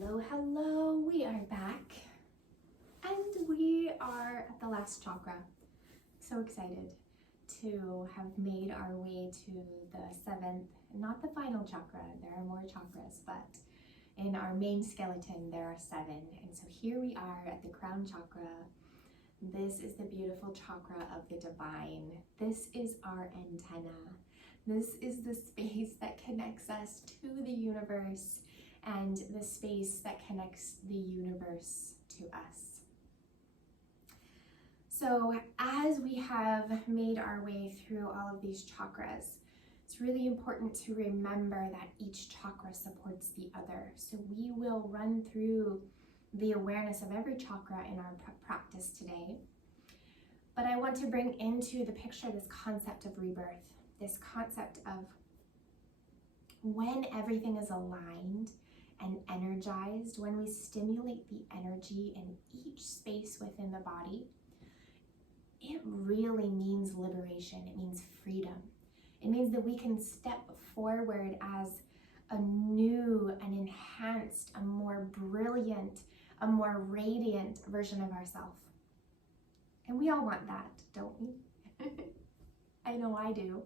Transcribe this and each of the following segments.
Hello, hello, we are back and we are at the last chakra. So excited to have made our way to the seventh, not the final chakra, there are more chakras, but in our main skeleton there are 7. And so here we are at the crown chakra. This is the beautiful chakra of the divine. This is our antenna. This is the space that connects us to the universe and the space that connects the universe to us. So as we have made our way through all of these chakras, it's really important to remember that each chakra supports the other. So we will run through the awareness of every chakra in our practice today. But I want to bring into the picture this concept of rebirth, this concept of when everything is aligned and energized, when we stimulate the energy in each space within the body, it really means liberation. It means freedom. It means that we can step forward as a new, an enhanced, a more brilliant, a more radiant version of ourselves. And we all want that, don't we? I know I do.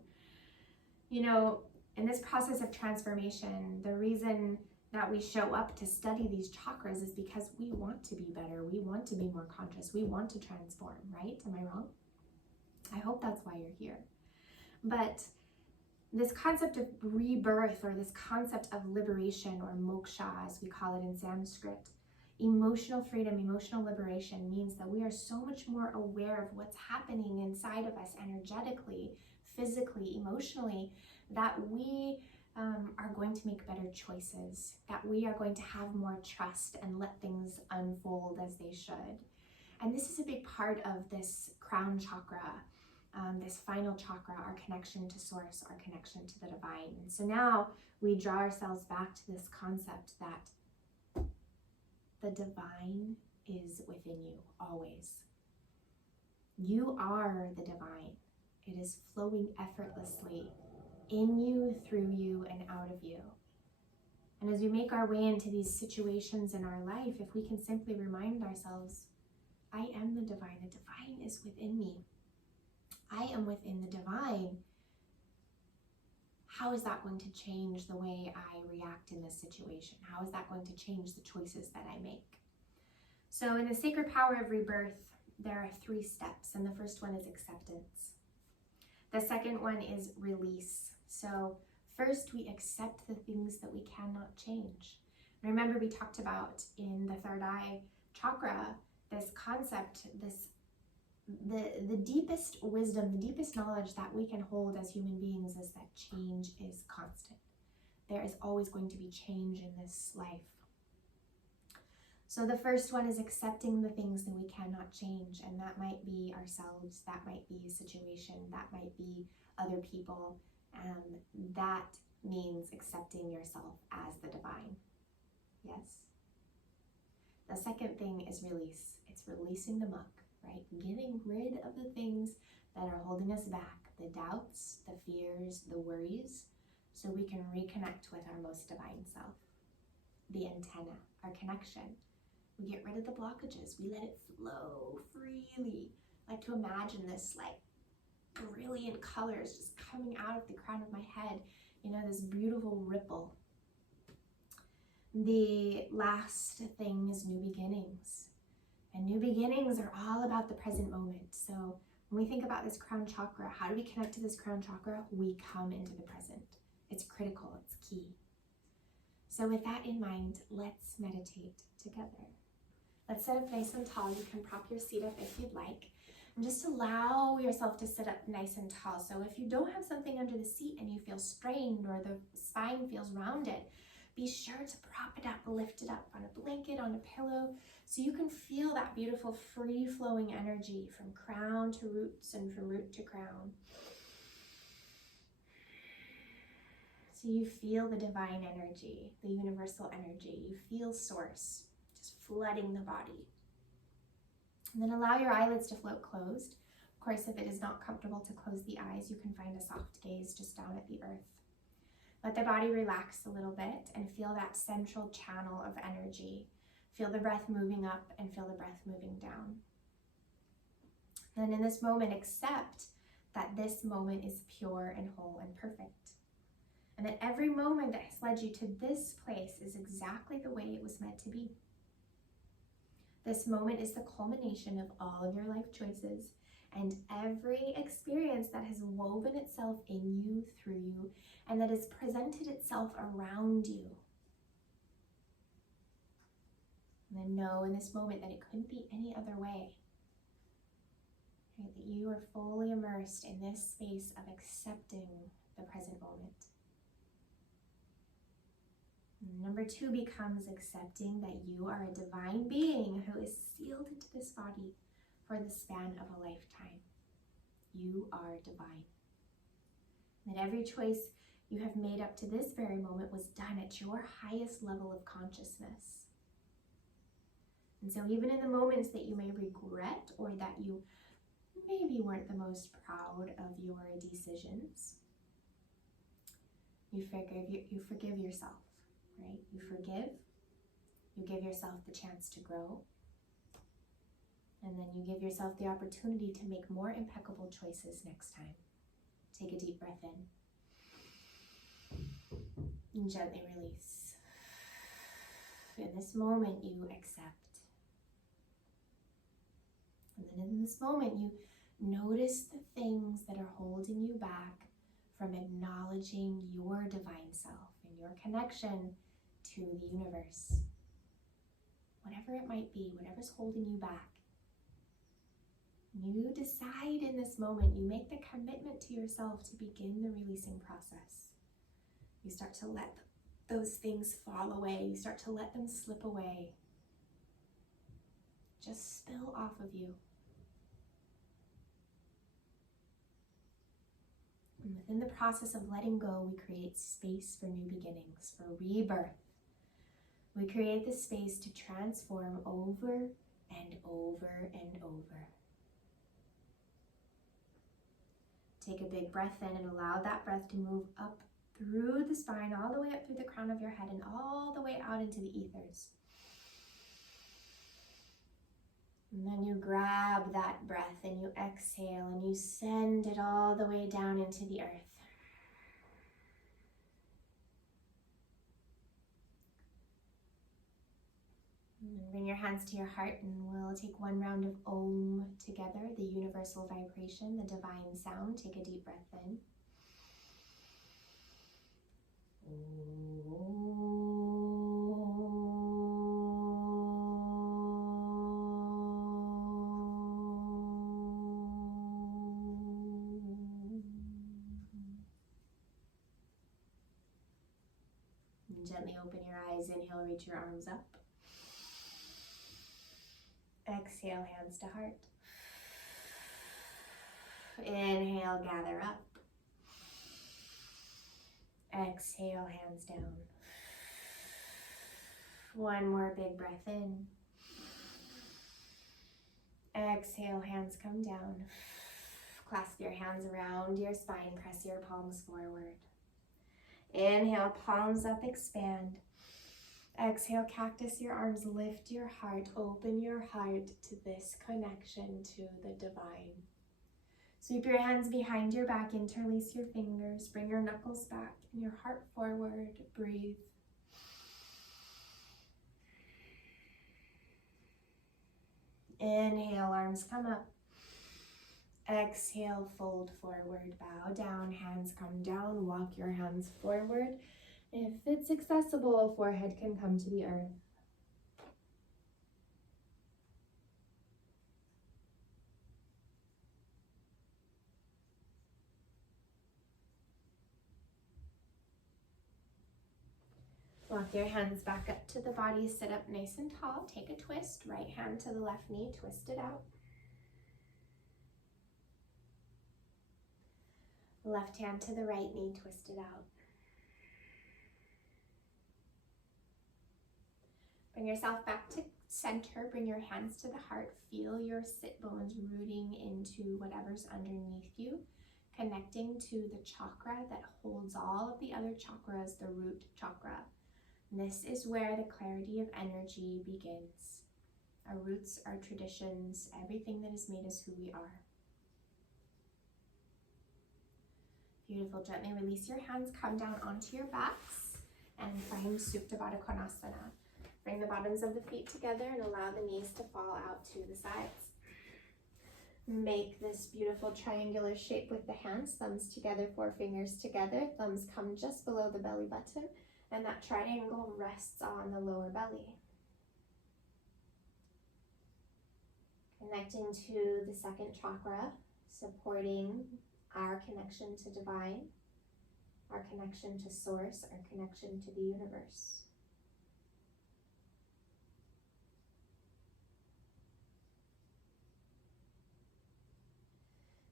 You know, in this process of transformation, the reason that we show up to study these chakras is because we want to be better. We want to be more conscious. We want to transform, right? Am I wrong? I hope that's why you're here. But this concept of rebirth, or this concept of liberation, or moksha as we call it in Sanskrit, emotional freedom, emotional liberation, means that we are so much more aware of what's happening inside of us energetically, physically, emotionally, that we are going to make better choices, that we are going to have more trust and let things unfold as they should. And this is a big part of this crown chakra, this final chakra, our connection to source, our connection to the divine. And so now we draw ourselves back to this concept that the divine is within you always. You are the divine. It is flowing effortlessly in you, through you, and out of you. And as we make our way into these situations in our life, if we can simply remind ourselves, I am the divine. The divine is within me. I am within the divine. How is that going to change the way I react in this situation? How is that going to change the choices that I make? So in the sacred power of rebirth, there are 3 steps, and the first one is acceptance. The second one is release. So first we accept the things that we cannot change. Remember, we talked about in the third eye chakra, this concept, the deepest wisdom, the deepest knowledge that we can hold as human beings is that change is constant. There is always going to be change in this life. So the first one is accepting the things that we cannot change, and that might be ourselves, that might be a situation, that might be other people, and that means accepting yourself as the divine. Yes? The second thing is release. It's releasing the muck, right? Getting rid of the things that are holding us back, the doubts, the fears, the worries, so we can reconnect with our most divine self. The antenna, our connection. We get rid of the blockages. We let it flow freely. I like to imagine this like brilliant colors just coming out of the crown of my head, you know, this beautiful ripple. The last thing is new beginnings. And new beginnings are all about the present moment. So when we think about this crown chakra, how do we connect to this crown chakra? We come into the present. It's critical, it's key. So with that in mind, let's meditate together. Let's sit up nice and tall. You can prop your seat up if you'd like. And just allow yourself to sit up nice and tall. So if you don't have something under the seat and you feel strained or the spine feels rounded, be sure to prop it up, lift it up on a blanket, on a pillow, so you can feel that beautiful free-flowing energy from crown to roots and from root to crown. So you feel the divine energy, the universal energy. You feel source just flooding the body. And then allow your eyelids to float closed. Of course, if it is not comfortable to close the eyes, you can find a soft gaze just down at the earth. Let the body relax a little bit and feel that central channel of energy. Feel the breath moving up and feel the breath moving down. Then in this moment, accept that this moment is pure and whole and perfect. And that every moment that has led you to this place is exactly the way it was meant to be. This moment is the culmination of all of your life choices and every experience that has woven itself in you, through you, and that has presented itself around you. And then know in this moment that it couldn't be any other way. Right? That you are fully immersed in this space of accepting the present moment. And number 2 becomes accepting that you are a divine being who is sealed into this body for the span of a lifetime. You are divine. That every choice you have made up to this very moment was done at your highest level of consciousness. And so even in the moments that you may regret or that you maybe weren't the most proud of your decisions, you forgive yourself, right? You give yourself the chance to grow, and then you give yourself the opportunity to make more impeccable choices next time. Take a deep breath in and gently release. In this moment, you accept. And then in this moment, you notice the things that are holding you back from acknowledging your divine self and your connection to the universe. Whatever it might be, whatever's holding you back. You decide in this moment, you make the commitment to yourself to begin the releasing process. You start to let those things fall away. You start to let them slip away. Just spill off of you. And within the process of letting go, we create space for new beginnings, for rebirth. We create the space to transform over and over and over. Take a big breath in and allow that breath to move up through the spine, all the way up through the crown of your head and all the way out into the ethers. And then you grab that breath and you exhale and you send it all the way down into the earth. And bring your hands to your heart and we'll take one round of Om together, the universal vibration, the divine sound. Take a deep breath in. And gently open your eyes. Inhale, reach your arms up. Exhale, hands to heart. Inhale, gather up. Exhale, hands down. One more big breath in. Exhale, hands come down. Clasp your hands around your spine, press your palms forward. Inhale, palms up, expand. Exhale, cactus your arms, lift your heart, open your heart to this connection to the divine. Sweep your hands behind your back, interlace your fingers, bring your knuckles back and your heart forward, breathe. Inhale, arms come up. Exhale, fold forward, bow down, hands come down, walk your hands forward. If it's accessible, forehead can come to the earth. Walk your hands back up to the body, sit up nice and tall, take a twist, right hand to the left knee, twist it out. Left hand to the right knee, twist it out. Bring yourself back to center, bring your hands to the heart, feel your sit bones rooting into whatever's underneath you. connecting to the chakra that holds all of the other chakras, the root chakra. And this is where the clarity of energy begins. Our roots, our traditions, everything that has made us who we are. Beautiful. Gently release your hands, come down onto your backs and find Supta Baddha Konasana. Bring the bottoms of the feet together and allow the knees to fall out to the sides. Make this beautiful triangular shape with the hands, thumbs together, forefingers together. Thumbs come just below the belly button, and that triangle rests on the lower belly. Connecting to the second chakra, supporting our connection to divine, our connection to source, our connection to the universe.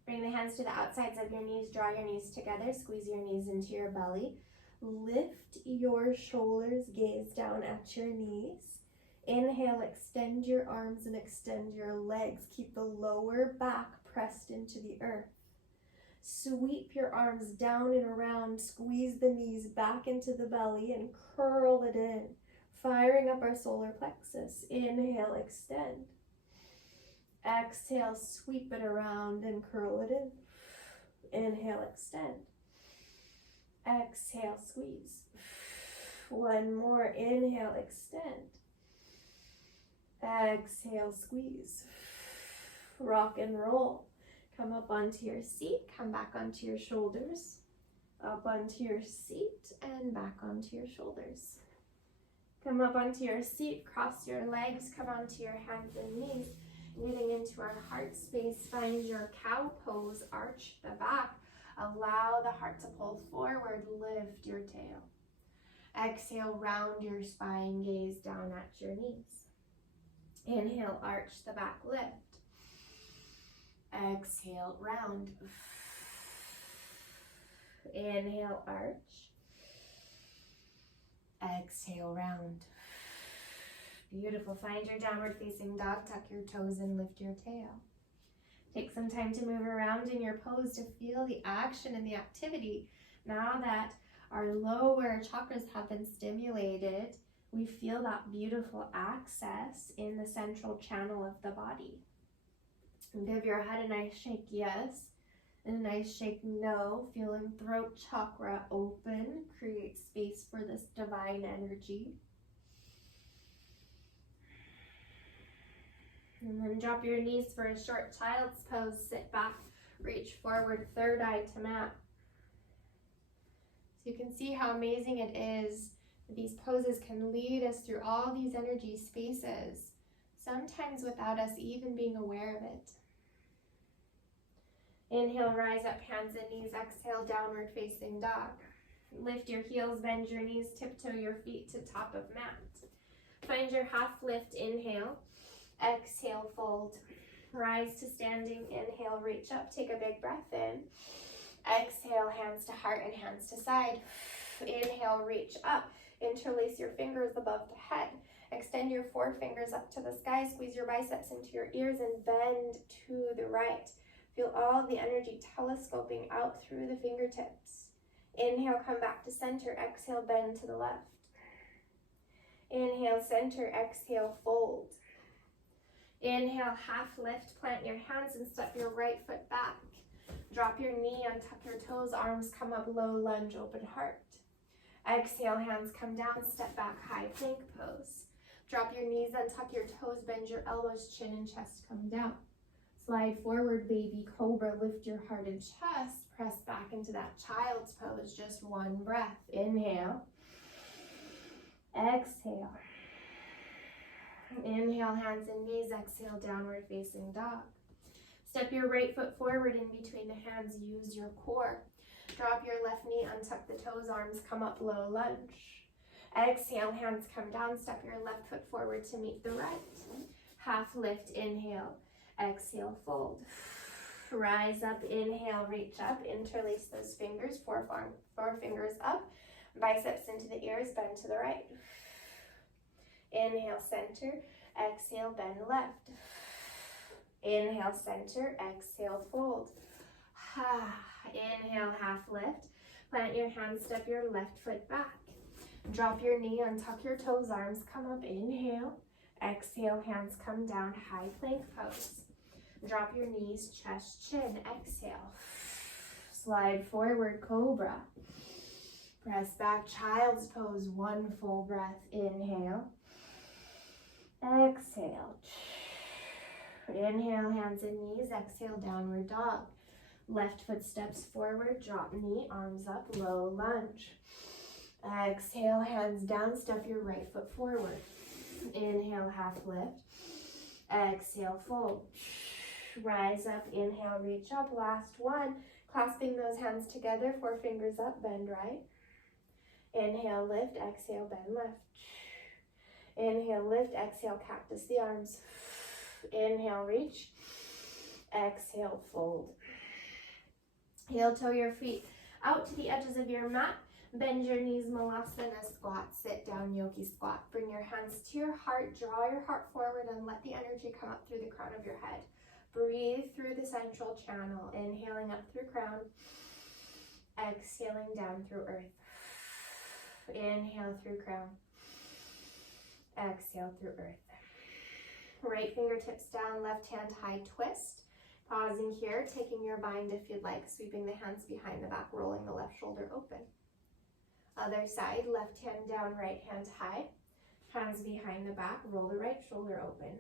Bring the hands to the outsides of your knees, draw your knees together, squeeze your knees into your belly. Lift your shoulders, gaze down at your knees. Inhale, extend your arms and extend your legs. Keep the lower back pressed into the earth. Sweep your arms down and around, squeeze the knees back into the belly and curl it in, firing up our solar plexus. Inhale, extend. Exhale, sweep it around and curl it in. Inhale, extend. Exhale, squeeze. One more. Inhale, extend. Exhale, squeeze. Rock and roll. Come up onto your seat, come back onto your shoulders, up onto your seat and back onto your shoulders. Come up onto your seat, cross your legs, come onto your hands and knees. Moving into our heart space, find your cow pose, arch the back. Allow the heart to pull forward, lift your tail. Exhale, round your spine, gaze down at your knees. Inhale, arch the back, lift. Exhale, round. Inhale, arch. Exhale, round. Beautiful. Find your downward facing dog. Tuck your toes and lift your tail. Take some time to move around in your pose to feel the action and the activity. Now that our lower chakras have been stimulated, we feel that beautiful access in the central channel of the body. And give your head a nice shake yes and a nice shake no. Feeling throat chakra open. Create space for this divine energy. And then drop your knees for a short child's pose. Sit back, reach forward, third eye to mat. So you can see how amazing it is that these poses can lead us through all these energy spaces, sometimes without us even being aware of it. Inhale, rise up, hands and knees. Exhale, downward facing dog. Lift your heels, bend your knees, tiptoe your feet to top of mat. Find your half lift, inhale. Exhale, fold. Rise to standing, inhale, reach up, take a big breath in. Exhale, hands to heart and hands to side. Inhale, reach up, interlace your fingers above the head. Extend your forefingers up to the sky, squeeze your biceps into your ears and bend to the right. Feel all the energy telescoping out through the fingertips. Inhale, come back to center, exhale, bend to the left. Inhale, center, exhale, fold. Inhale, half lift, plant your hands and step your right foot back. Drop your knee, untuck your toes, arms come up, low lunge, open heart. Exhale, hands come down, step back, high plank pose. Drop your knees, untuck your toes, bend your elbows, chin and chest come down. Slide forward, baby cobra, lift your heart and chest, press back into that child's pose, just one breath. Inhale, exhale. Inhale, hands and knees, exhale, downward facing dog. Step your right foot forward in between the hands, use your core. Drop your left knee, untuck the toes, arms come up, low lunge. Exhale, hands come down, step your left foot forward to meet the right. Half lift, inhale, exhale, fold. Rise up, inhale, reach up, interlace those fingers, four fingers up, biceps into the ears, bend to the right. Inhale, center, exhale, bend left. Inhale, center, exhale, fold. Inhale, half lift. Plant your hands, step your left foot back. Drop your knee, untuck your toes, arms come up. Inhale. Exhale, hands come down, high plank pose. Drop your knees, chest, chin. Exhale. Slide forward, cobra. Press back, child's pose. One full breath. Inhale. Exhale. Inhale, hands and knees. Exhale, downward dog. Left foot steps forward, drop knee, arms up, low lunge. Exhale, hands down, step your right foot forward. Inhale, half lift. Exhale, fold. Rise up, inhale, reach up. Last one. Clasping those hands together, 4 fingers up, bend right. Inhale, lift, exhale, bend left. Inhale, lift, exhale, cactus the arms. Inhale, reach. Exhale, fold. Heel toe your feet out to the edges of your mat. Bend your knees, malasana squat. Sit down, yogi squat. Bring your hands to your heart. Draw your heart forward and let the energy come up through the crown of your head. Breathe through the central channel. Inhaling up through crown. Exhaling down through earth. Inhale through crown. Exhale through earth. Right fingertips down, left hand high twist. Pausing here, taking your bind if you'd like, sweeping the hands behind the back, rolling the left shoulder open. Other side, left hand down, right hand high. Hands behind the back, roll the right shoulder open.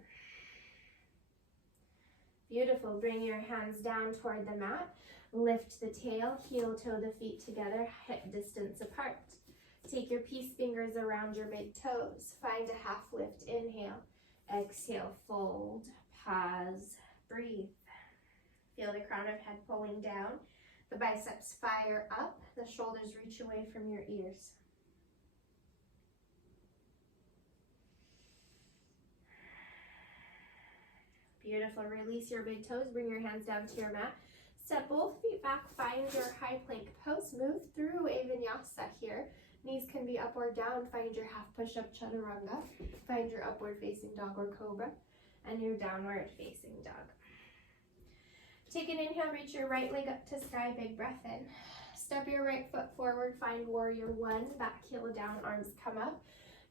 Beautiful. Bring your hands down toward the mat. Lift the tail, heel toe the feet together, hip distance apart. Take your peace fingers around your big toes. Find a half lift. Inhale. Exhale, fold, pause, breathe. Feel the crown of head pulling down. The biceps fire up. The shoulders reach away from your ears. Beautiful. Release your big toes. Bring your hands down to your mat. Step both feet back. Find your high plank pose. Move through a vinyasa here. Knees can be up or down. Find your half push-up chaturanga. Find your upward facing dog or cobra. And your downward facing dog. Take an inhale, reach your right leg up to sky, big breath in. Step your right foot forward, find warrior one, back heel down, arms come up.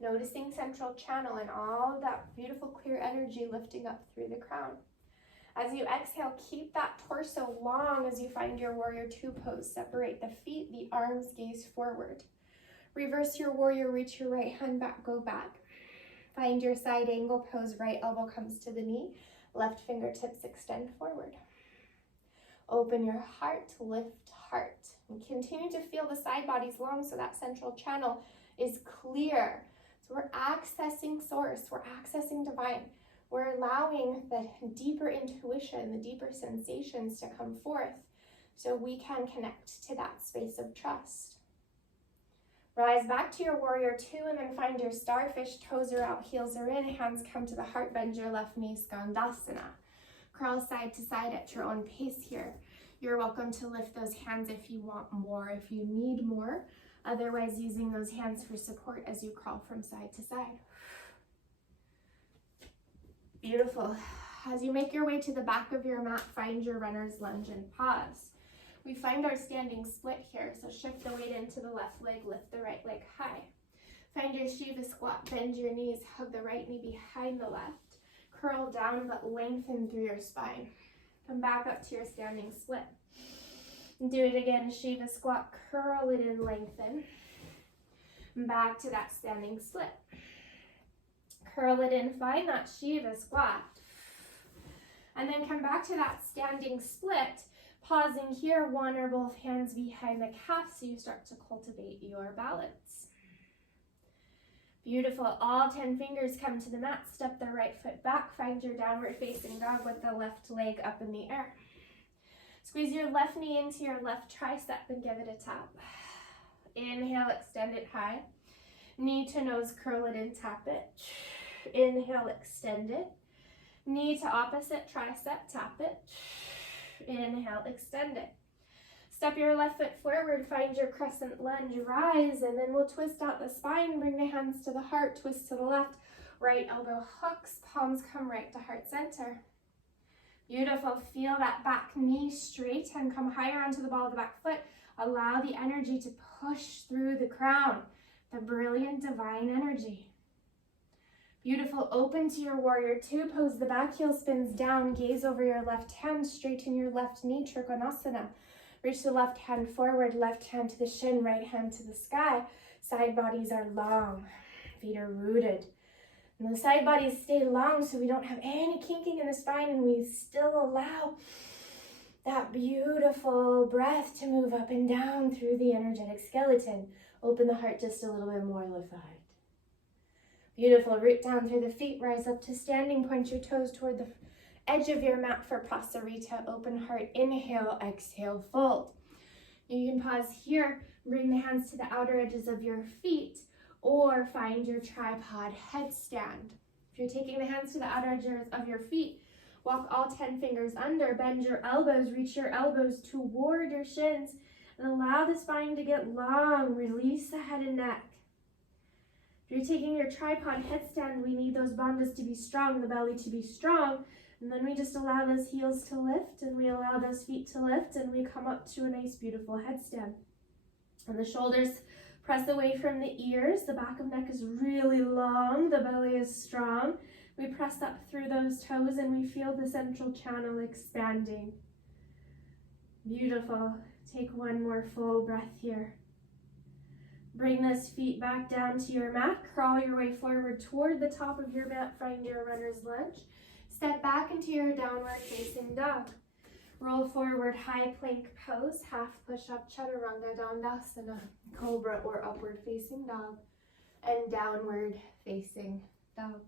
Noticing central channel and all of that beautiful clear energy lifting up through the crown. As you exhale, keep that torso long as you find your warrior two pose. Separate the feet, the arms, gaze forward. Reverse your warrior, reach your right hand back, go back. Find your side angle pose, right elbow comes to the knee, left fingertips extend forward. Open your heart, lift heart. And continue to feel the side bodies long so that central channel is clear. So we're accessing source, we're accessing divine. We're allowing the deeper intuition, the deeper sensations to come forth so we can connect to that space of trust. Rise back to your warrior two and then find your starfish. Toes are out, heels are in, hands come to the heart, bend your left knee, skandasana. Curl side to side at your own pace here. You're welcome to lift those hands if you want more, if you need more. Otherwise, using those hands for support as you crawl from side to side. Beautiful. As you make your way to the back of your mat, find your runner's lunge and pause. We find our standing split here, so shift the weight into the left leg, lift the right leg high. Find your Shiva squat, bend your knees, hug the right knee behind the left. Curl down but lengthen through your spine. Come back up to your standing split. Do it again, Shiva squat, curl it in, lengthen. Back to that standing split. Curl it in, find that Shiva squat. And then come back to that standing split. Pausing here, one or both hands behind the calf so you start to cultivate your balance. Beautiful. All 10 fingers come to the mat. Step the right foot back. Find your downward facing dog with the left leg up in the air. Squeeze your left knee into your left tricep and give it a tap. Inhale, extend it high. Knee to nose, curl it and tap it. Inhale, extend it. Knee to opposite tricep, tap it. Inhale, extend it. Step your left foot forward, find your crescent lunge, rise, and then we'll twist out the spine, bring the hands to the heart, twist to the left, right elbow hooks, palms come right to heart center. Beautiful. Feel that back knee straight and come higher onto the ball of the back foot. Allow the energy to push through the crown, the brilliant divine energy. Beautiful. Open to your warrior two pose. The back heel spins down. Gaze over your left hand. Straighten your left knee. Trikonasana. Reach the left hand forward. Left hand to the shin. Right hand to the sky. Side bodies are long. Feet are rooted. And the side bodies stay long so we don't have any kinking in the spine, and we still allow that beautiful breath to move up and down through the energetic skeleton. Open the heart just a little bit more. Lift the heart. Beautiful. Root down through the feet. Rise up to standing. Point your toes toward the edge of your mat for Prasarita. Open heart. Inhale. Exhale. Fold. You can pause here. Bring the hands to the outer edges of your feet, or find your tripod headstand. If you're taking the hands to the outer edges of your feet, walk all 10 fingers under, bend your elbows, reach your elbows toward your shins, and allow the spine to get long. Release the head and neck. If you're taking your tripod headstand, we need those bandhas to be strong, the belly to be strong, and then we just allow those heels to lift, and we allow those feet to lift, and we come up to a nice, beautiful headstand. And the shoulders press away from the ears. The back of neck is really long. The belly is strong. We press up through those toes and we feel the central channel expanding. Beautiful. Take one more full breath here. Bring those feet back down to your mat. Crawl your way forward toward the top of your mat. Find your runner's lunge. Step back into your downward facing dog. Roll forward, high plank pose, half push-up, chaturanga, dandasana, cobra or upward facing dog, and downward facing dog.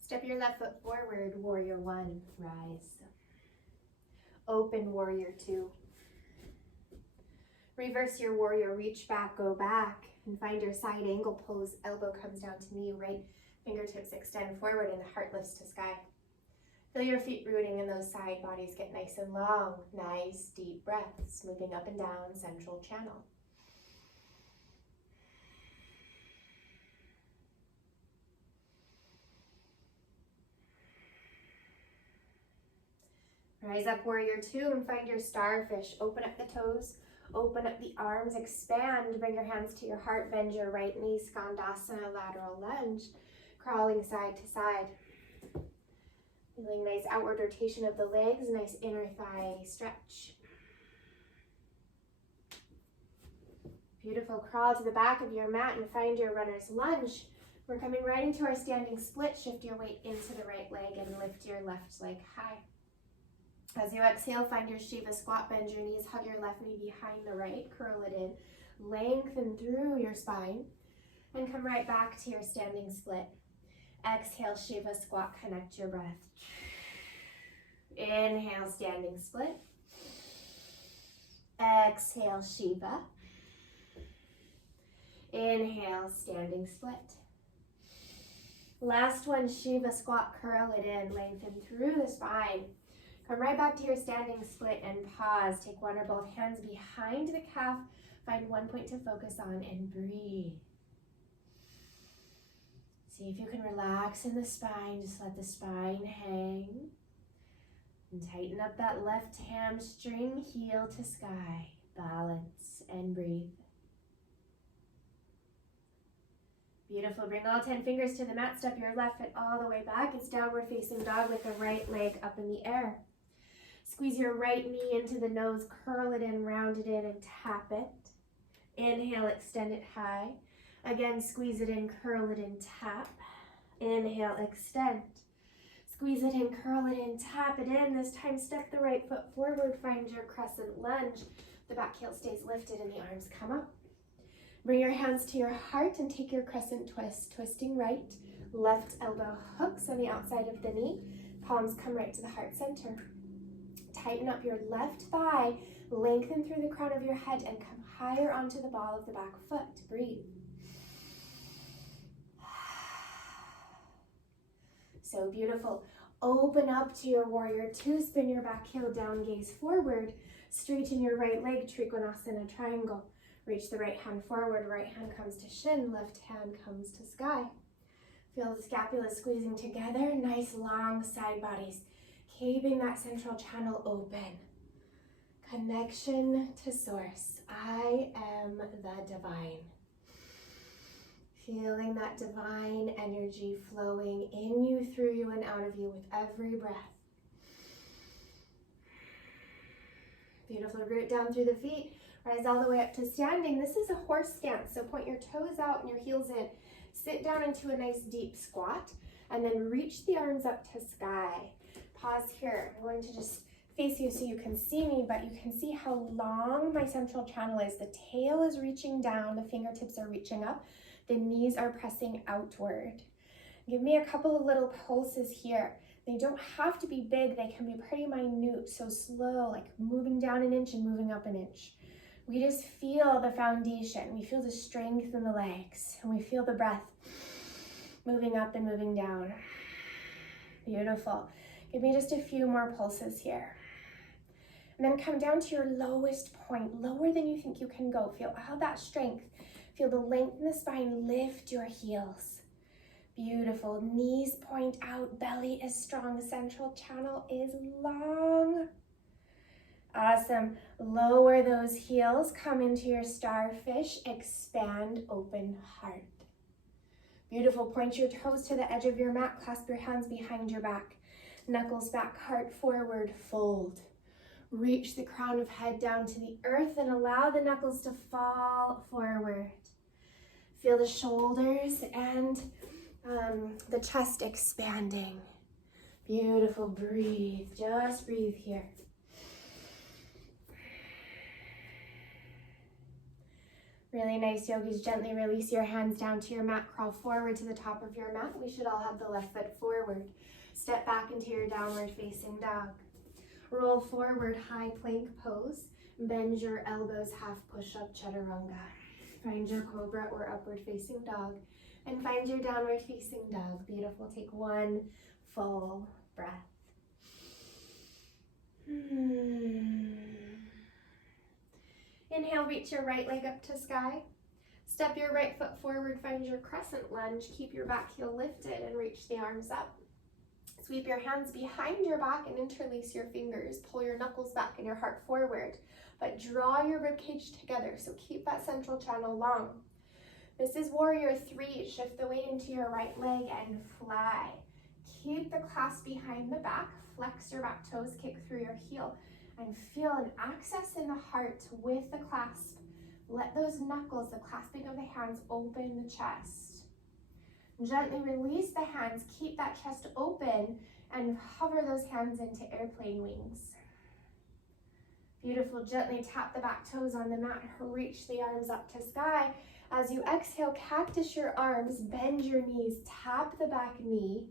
Step your left foot forward, warrior one, rise. Open, warrior two. Reverse your warrior, reach back, go back, and find your side angle pose. Elbow comes down to knee, right fingertips extend forward, and the heart lifts to sky. Feel your feet rooting and those side bodies get nice and long. Nice deep breaths, moving up and down central channel. Rise up, warrior two, and find your starfish. Open up the toes, open up the arms, expand. Bring your hands to your heart, bend your right knee, skandasana, lateral lunge, crawling side to side. Feeling nice outward rotation of the legs, nice inner thigh stretch. Beautiful. Crawl to the back of your mat and find your runner's lunge. We're coming right into our standing split. Shift your weight into the right leg and lift your left leg high. As you exhale, find your Shiva squat. Bend your knees, hug your left knee behind the right, curl it in, lengthen through your spine, and come right back to your standing split. Exhale, Shiva squat, connect your breath. Inhale, standing split. Exhale, Shiva. Inhale, standing split. Last one, Shiva squat, curl it in, lengthen through the spine. Come right back to your standing split and pause. Take one or both hands behind the calf. Find one point to focus on and breathe. See if you can relax in the spine. Just let the spine hang. And tighten up that left hamstring, heel to sky. Balance and breathe. Beautiful. Bring all 10 fingers to the mat. Step your left foot all the way back. It's downward facing dog with the right leg up in the air. Squeeze your right knee into the nose. Curl it in, round it in, and tap it. Inhale, extend it high. Again, squeeze it in, curl it in, tap. Inhale, extend. Squeeze it in, curl it in, tap it in. This time, step the right foot forward. Find your crescent lunge. The back heel stays lifted and the arms come up. Bring your hands to your heart and take your crescent twist. Twisting right, left elbow hooks on the outside of the knee. Palms come right to the heart center. Tighten up your left thigh, lengthen through the crown of your head, and come higher onto the ball of the back foot. Breathe. So beautiful. Open up to your warrior two. Spin your back heel down, gaze forward. Straighten your right leg, Trikonasana triangle. Reach the right hand forward, right hand comes to shin, left hand comes to sky. Feel the scapula squeezing together, nice long side bodies, keeping that central channel open. Connection to source. I am the divine. Feeling that divine energy flowing in you, through you, and out of you with every breath. Beautiful. Root down through the feet. Rise all the way up to standing. This is a horse stance, so point your toes out and your heels in. Sit down into a nice deep squat, and then reach the arms up to sky. Pause here. I'm going to just face you so you can see me, but you can see how long my central channel is. The tail is reaching down, the fingertips are reaching up, the knees are pressing outward. Give me a couple of little pulses here. They don't have to be big, they can be pretty minute, so slow, like moving down an inch and moving up an inch. We just feel the foundation. We feel the strength in the legs, and we feel the breath moving up and moving down. Beautiful. Give me just a few more pulses here. And then come down to your lowest point, lower than you think you can go. Feel all that strength. Feel the length in the spine. Lift your heels. Beautiful. Knees point out, belly is strong, central channel is long. Awesome. Lower those heels, come into your starfish, expand, open heart. Beautiful. Point your toes to the edge of your mat, clasp your hands behind your back. Knuckles back, heart forward, fold. Reach the crown of head down to the earth and allow the knuckles to fall forward. Feel the shoulders and the chest expanding. Beautiful. Breathe. Just breathe here. Really nice, yogis. Gently release your hands down to your mat. Crawl forward to the top of your mat. We should all have the left foot forward. Step back into your downward facing dog. Roll forward, high plank pose. Bend your elbows, half push-up, chaturanga. Find your cobra or upward facing dog. And find your downward facing dog. Beautiful. Take one full breath. Inhale, reach your right leg up to sky. Step your right foot forward, find your crescent lunge. Keep your back heel lifted and reach the arms up. Sweep your hands behind your back and interlace your fingers. Pull your knuckles back and your heart forward, but draw your ribcage together, so keep that central channel long. This is warrior 3. Shift the weight into your right leg and fly. Keep the clasp behind the back. Flex your back toes, kick through your heel, and feel an access in the heart with the clasp. Let those knuckles, the clasping of the hands, open the chest. Gently release the hands, keep that chest open, and hover those hands into airplane wings. Beautiful. Gently tap the back toes on the mat, reach the arms up to sky. As you exhale, cactus your arms, bend your knees, tap the back knee.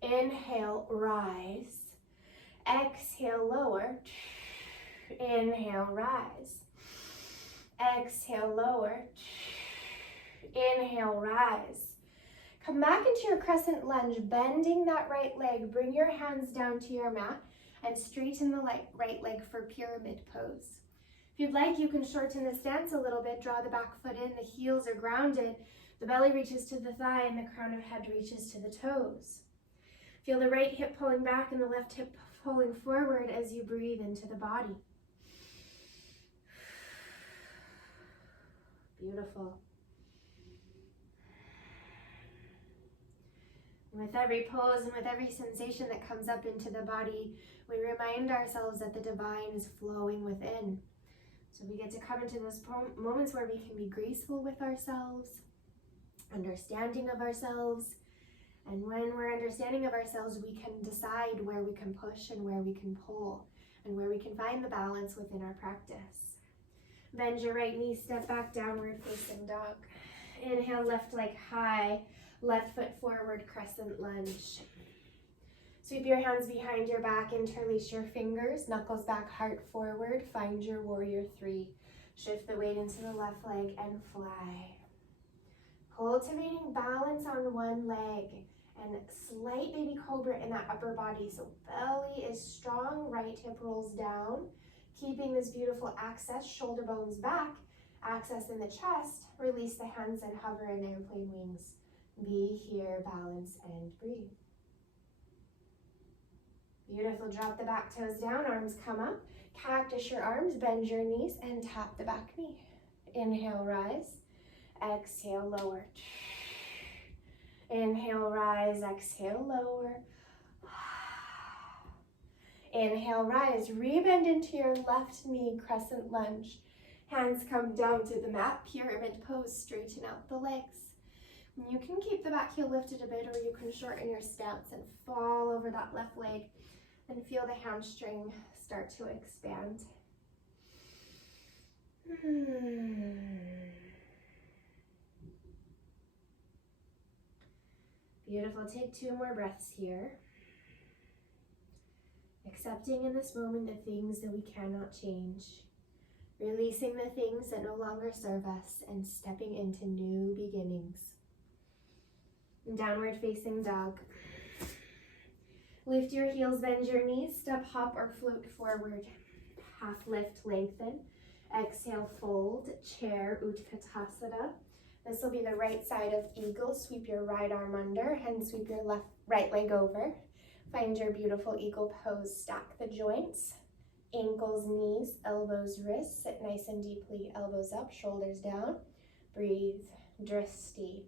Inhale, rise. Exhale, lower. Inhale, rise. Exhale, lower. Inhale, rise. Come back into your crescent lunge, bending that right leg. Bring your hands down to your mat and straighten the right leg for pyramid pose. If you'd like, you can shorten the stance a little bit. Draw the back foot in, the heels are grounded. The belly reaches to the thigh and the crown of head reaches to the toes. Feel the right hip pulling back and the left hip pulling forward as you breathe into the body. Beautiful. With every pose and with every sensation that comes up into the body, we remind ourselves that the divine is flowing within. So we get to come into those moments where we can be graceful with ourselves, understanding of ourselves. And when we're understanding of ourselves, we can decide where we can push and where we can pull, and where we can find the balance within our practice. Bend your right knee, step back, downward facing dog. Inhale, left leg high. Left foot forward, crescent lunge. Sweep your hands behind your back, interlace your fingers, knuckles back, heart forward. Find your warrior 3. Shift the weight into the left leg and fly. Cultivating balance on one leg and slight baby cobra in that upper body. So belly is strong, right hip rolls down, keeping this beautiful access, shoulder bones back, access in the chest. Release the hands and hover in airplane wings. Be here, balance, and breathe. Beautiful. Drop the back toes down, arms come up. Cactus your arms, bend your knees, and tap the back knee. Inhale, rise. Exhale, lower. Inhale, rise. Exhale, lower. Inhale, rise. Rebend into your left knee, crescent lunge. Hands come down to the mat, pyramid pose. Straighten out the legs. You can keep the back heel lifted a bit, or you can shorten your stance and fall over that left leg and feel the hamstring start to expand. Beautiful. Take 2 more breaths here. Accepting in this moment the things that we cannot change. Releasing the things that no longer serve us and stepping into new beginnings. Downward facing dog. Lift your heels, bend your knees, step, hop, or float forward. Half lift, lengthen. Exhale, fold, chair, Utkatasana. This will be the right side of eagle. Sweep your right arm under and sweep your right leg over. Find your beautiful eagle pose. Stack the joints, ankles, knees, elbows, wrists. Sit nice and deeply, elbows up, shoulders down. Breathe, drishti.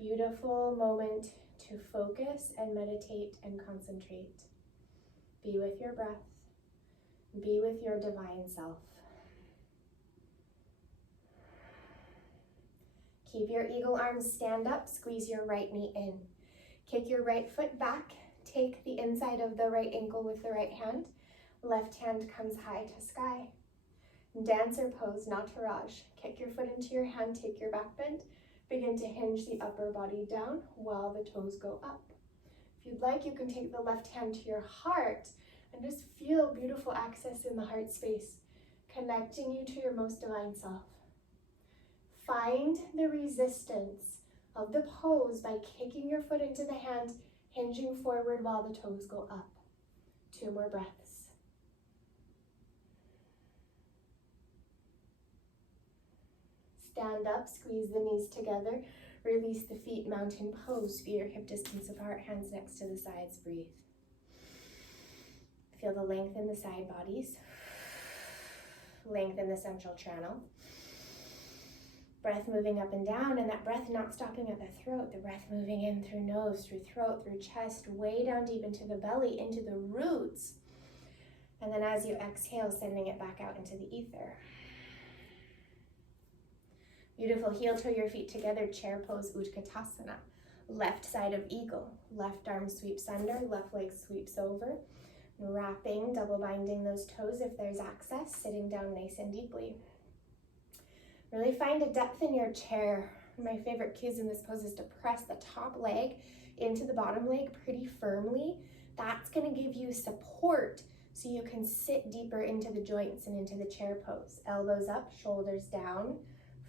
Beautiful moment to focus and meditate and concentrate. Be with your breath. Be with your divine self. Keep your eagle arms, stand up, squeeze your right knee in. Kick your right foot back, take the inside of the right ankle with the right hand. Left hand comes high to sky. Dancer pose, Nataraj. Kick your foot into your hand, take your back bend. Begin to hinge the upper body down while the toes go up. If you'd like, you can take the left hand to your heart and just feel beautiful access in the heart space, connecting you to your most divine self. Find the resistance of the pose by kicking your foot into the hand, hinging forward while the toes go up. 2 more breaths. Stand up, squeeze the knees together, release the feet, mountain pose. Feet are hip distance apart, hands next to the sides, breathe. Feel the length in the side bodies, lengthen the central channel. Breath moving up and down, and that breath not stopping at the throat, the breath moving in through nose, through throat, through chest, way down deep into the belly, into the roots. And then as you exhale, sending it back out into the ether. Beautiful. Heel toe your feet together, chair pose, Utkatasana. Left side of eagle. Left arm sweeps under, left leg sweeps over. Wrapping, double binding those toes if there's access, sitting down nice and deeply. Really find a depth in your chair. My favorite cues in this pose is to press the top leg into the bottom leg pretty firmly. That's going to give you support so you can sit deeper into the joints and into the chair pose. Elbows up, shoulders down.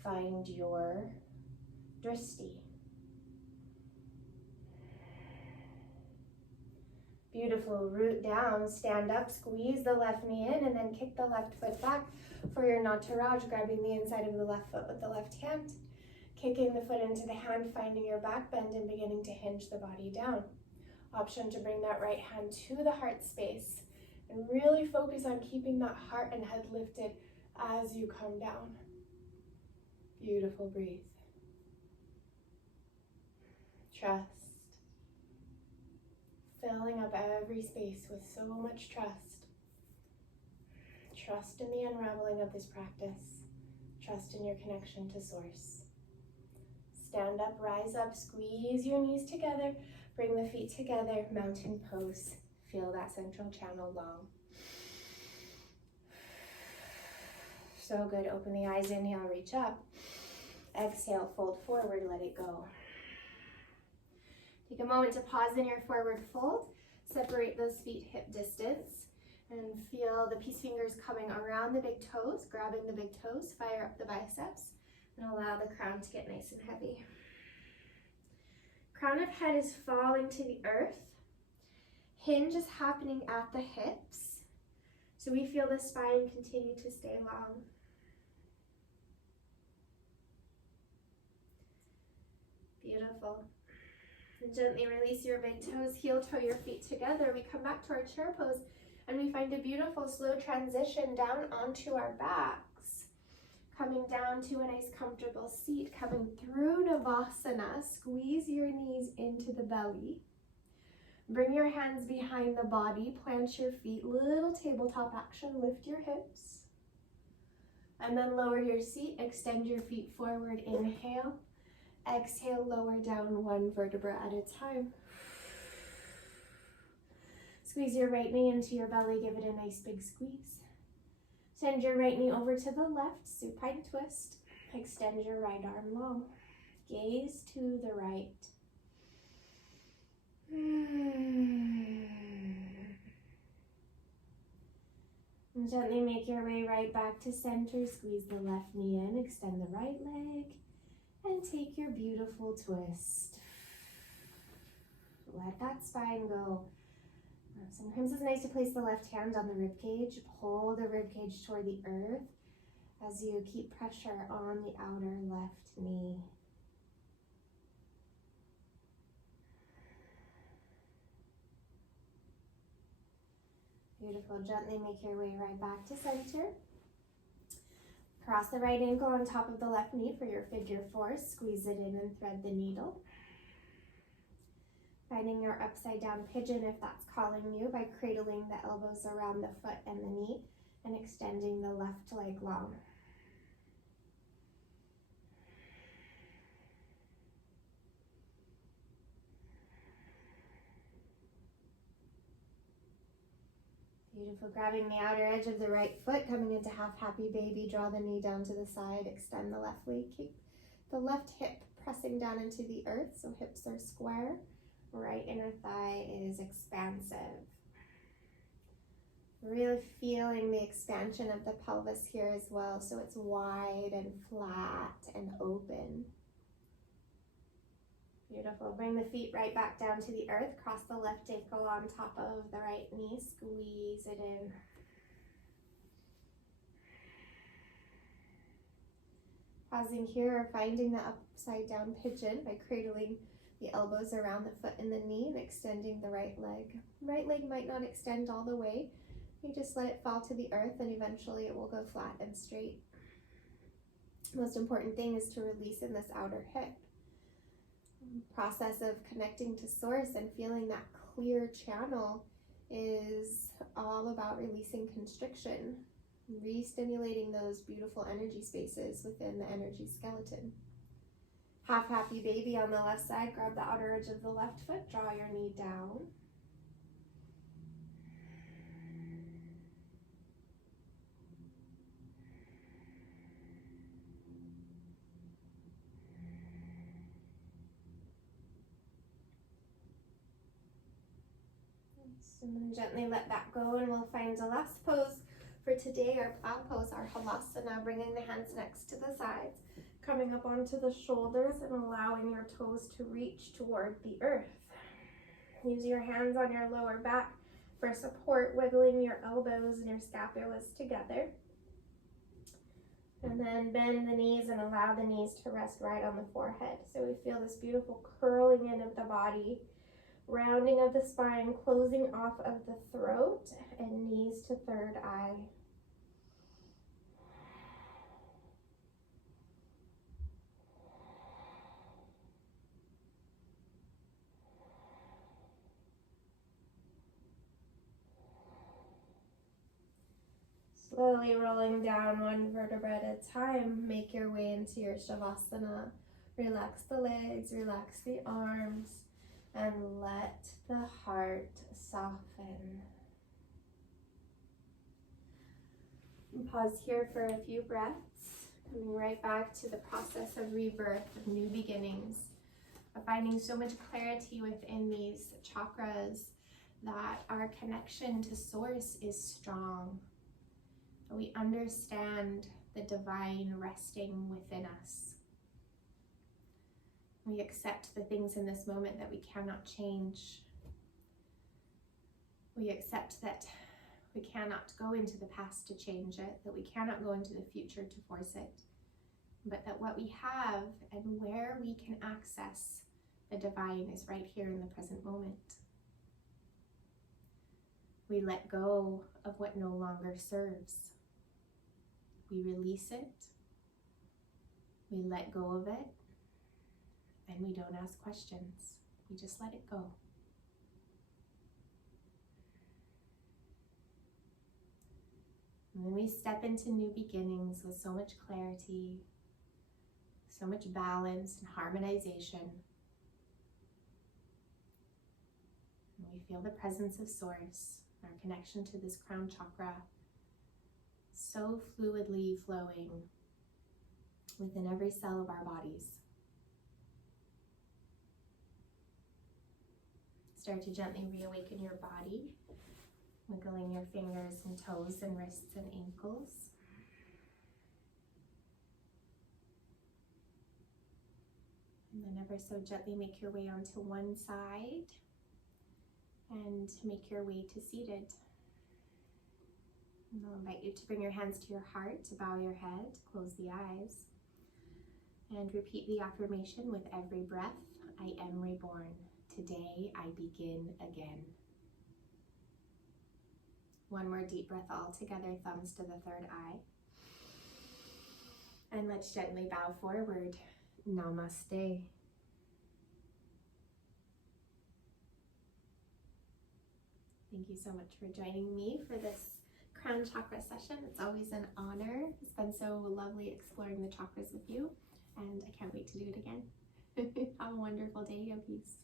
Find your drishti. Beautiful. Root down, stand up, squeeze the left knee in, and then kick the left foot back for your Nataraj, grabbing the inside of the left foot with the left hand, kicking the foot into the hand, finding your back bend and beginning to hinge the body down. Option to bring that right hand to the heart space and really focus on keeping that heart and head lifted as you come down. Beautiful. Breathe. Trust. Filling up every space with so much trust. Trust in the unraveling of this practice. Trust in your connection to source. Stand up, rise up, squeeze your knees together, bring the feet together, mountain pose. Feel that central channel long. So good. Open the eyes, inhale, reach up. Exhale, fold forward, let it go. Take a moment to pause in your forward fold. Separate those feet hip distance and feel the peace fingers coming around the big toes, grabbing the big toes, fire up the biceps, and allow the crown to get nice and heavy. Crown of head is falling to the earth. Hinge is happening at the hips, so we feel the spine continue to stay long. Beautiful. And gently release your big toes, heel toe your feet together. We come back to our chair pose and we find a beautiful slow transition down onto our backs. Coming down to a nice comfortable seat, coming through Navasana. Squeeze your knees into the belly. Bring your hands behind the body, plant your feet, little tabletop action, lift your hips. And then lower your seat, extend your feet forward, inhale. Exhale, lower down one vertebra at a time. Squeeze your right knee into your belly, give it a nice big squeeze. Send your right knee over to the left, supine twist. Extend your right arm long. Gaze to the right. And gently make your way right back to center. Squeeze the left knee in, extend the right leg, and take your beautiful twist. Let that spine go. Sometimes it's nice to place the left hand on the rib cage. Pull the rib cage toward the earth as you keep pressure on the outer left knee. Beautiful. Gently make your way right back to center. Cross the right ankle on top of the left knee for your figure four. Squeeze it in and thread the needle. Finding your upside down pigeon if that's calling you by cradling the elbows around the foot and the knee and extending the left leg long. Beautiful. Grabbing the outer edge of the right foot, coming into half happy baby, draw the knee down to the side, extend the left leg, keep the left hip pressing down into the earth so hips are square. Right inner thigh is expansive. Really feeling the expansion of the pelvis here as well, so it's wide and flat and open. Beautiful. Bring the feet right back down to the earth. Cross the left ankle on top of the right knee. Squeeze it in. Pausing here, finding the upside down pigeon by cradling the elbows around the foot and the knee and extending the right leg. Right leg might not extend all the way. You just let it fall to the earth and eventually it will go flat and straight. Most important thing is to release in this outer hip. Process of connecting to source and feeling that clear channel is all about releasing constriction, re-stimulating those beautiful energy spaces within the energy skeleton. Half happy baby on the left side, grab the outer edge of the left foot, draw your knee down. And then gently let that go and we'll find the last pose for today, our plow pose, our halasana, bringing the hands next to the sides, coming up onto the shoulders and allowing your toes to reach toward the earth. Use your hands on your lower back for support, wiggling your elbows and your scapulas together. And then bend the knees and allow the knees to rest right on the forehead. So we feel this beautiful curling in of the body, rounding of the spine, closing off of the throat, and knees to third eye. Slowly rolling down one vertebra at a time, make your way into your Shavasana. Relax the legs, relax the arms, and let the heart soften. And pause here for a few breaths, coming right back to the process of rebirth, of new beginnings, of finding so much clarity within these chakras that our connection to source is strong. We understand the divine resting within us. We accept the things in this moment that we cannot change. We accept that we cannot go into the past to change it, that we cannot go into the future to force it. but that what we have and where we can access the divine is right here in the present moment. We let go of what no longer serves. We release it. We let go of it. And we don't ask questions. We just let it go. And then we step into new beginnings with so much clarity, so much balance and harmonization. And we feel the presence of Source, our connection to this crown chakra, so fluidly flowing within every cell of our bodies. Start to gently reawaken your body, wiggling your fingers and toes and wrists and ankles. And then ever so gently make your way onto one side and make your way to seated. And I'll invite you to bring your hands to your heart, to bow your head, close the eyes, and repeat the affirmation with every breath. I am reborn. Today I begin again. One more deep breath all together, thumbs to the third eye. And let's gently bow forward. Namaste. Thank you so much for joining me for this crown chakra session. It's always an honor. It's been so lovely exploring the chakras with you, and I can't wait to do it again. Have a wonderful day, yogis.